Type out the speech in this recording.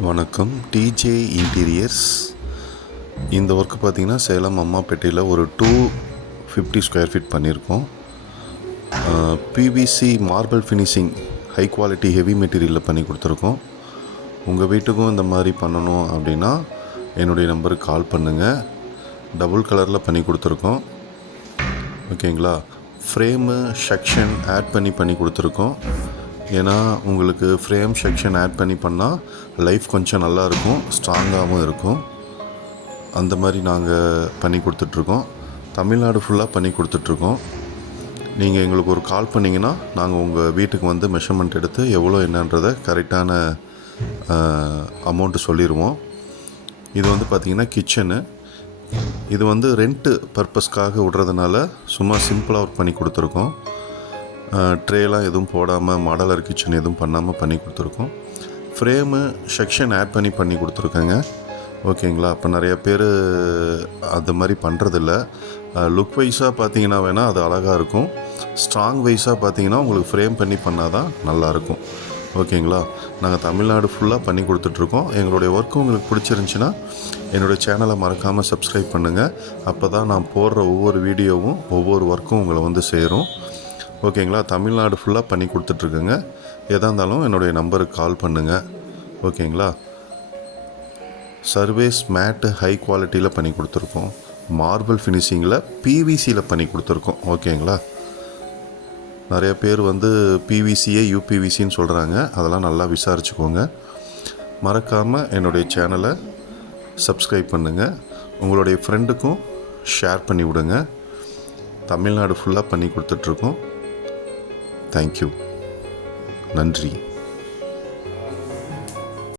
வணக்கம். DJ interiors. இந்த work பார்த்திங்கன்னா சேலம் அம்மாப்பேட்டையில் ஒரு 250 ஸ்கொயர் ஃபீட் பண்ணியிருக்கோம். PVC marble finishing high quality heavy மெட்டீரியலில் பண்ணி கொடுத்துருக்கோம். உங்கள் வீட்டுக்கும் இந்த மாதிரி பண்ணணும் அப்படின்னா என்னுடைய நம்பருக்கு கால் பண்ணுங்கள். டபுள் கலரில் பண்ணி கொடுத்துருக்கோம். ஓகேங்களா? ஃப்ரேமு செக்ஷன் ஆட் பண்ணி கொடுத்துருக்கோம். ஏன்னா உங்களுக்கு ஃப்ரேம் செக்ஷன் ஆட் பண்ணால் லைஃப் கொஞ்சம் நல்லாயிருக்கும், ஸ்ட்ராங்காகவும் இருக்கும். அந்த மாதிரி நாங்கள் பண்ணி கொடுத்துட்ருக்கோம். தமிழ்நாடு ஃபுல்லாக பண்ணி கொடுத்துட்ருக்கோம். நீங்கள் எங்களுக்கு ஒரு கால் பண்ணிங்கன்னா நாங்கள் உங்கள் வீட்டுக்கு வந்து மெஷர்மெண்ட் எடுத்து எவ்வளோ என்னன்றதை கரெக்டான அமௌண்ட்டு சொல்லிடுவோம். இது வந்து பார்த்திங்கன்னா கிச்சனு. இது வந்து ரெண்ட்டு பர்பஸ்க்காக விடுறதுனால சும்மா சிம்பிளாக ஒர்க் பண்ணி கொடுத்துருக்கோம். ட்ரேலாம் எதுவும் போடாமல் மாடலர் கிச்சன் எதுவும் பண்ணாமல் பண்ணி கொடுத்துருக்கோம். ஃப்ரேமு செக்ஷன் ஆட் பண்ணி கொடுத்துருக்கேங்க. ஓகேங்களா? அப்போ நிறையா பேர் அது மாதிரி பண்ணுறதில்ல. லுக் வைஸாக பார்த்தீங்கன்னா வேணால் அது அழகாக இருக்கும். ஸ்ட்ராங் வைஸாக பார்த்தீங்கன்னா உங்களுக்கு ஃப்ரேம் பண்ணால் தான் நல்லாயிருக்கும். ஓகேங்களா? நாங்கள் தமிழ்நாடு ஃபுல்லாக பண்ணி கொடுத்துட்ருக்கோம். எங்களுடைய ஒர்க்கு உங்களுக்கு பிடிச்சிருந்துச்சின்னா என்னுடைய சேனலை மறக்காமல் சப்ஸ்கிரைப் பண்ணுங்கள். அப்போ தான் நான் போடுற ஒவ்வொரு வீடியோவும் ஒவ்வொரு ஒர்க்கும் உங்களை வந்து சேரும். ஓகேங்களா? தமிழ்நாடு ஃபுல்லாக பண்ணி கொடுத்துட்ருக்குங்க. எதாக இருந்தாலும் என்னுடைய நம்பருக்கு கால் பண்ணுங்கள். ஓகேங்களா? சர்வேஸ் மேட்டு ஹை குவாலிட்டியில் பண்ணி கொடுத்துருக்கோம். மார்பிள் ஃபினிஷிங்கில் பிவிசியில் பண்ணி கொடுத்துருக்கோம். ஓகேங்களா? நிறைய பேர் வந்து பிவிசியே யூபிவிசின்னு சொல்கிறாங்க. அதெல்லாம் நல்லா விசாரிச்சுக்கோங்க. மறக்காமல் என்னுடைய சேனலை சப்ஸ்கிரைப் பண்ணுங்கள். உங்களுடைய ஃப்ரெண்டுக்கும் ஷேர் பண்ணி விடுங்க. தமிழ்நாடு ஃபுல்லாக பண்ணி கொடுத்துட்ருக்கோம். தேங்க்யூ. நன்றி.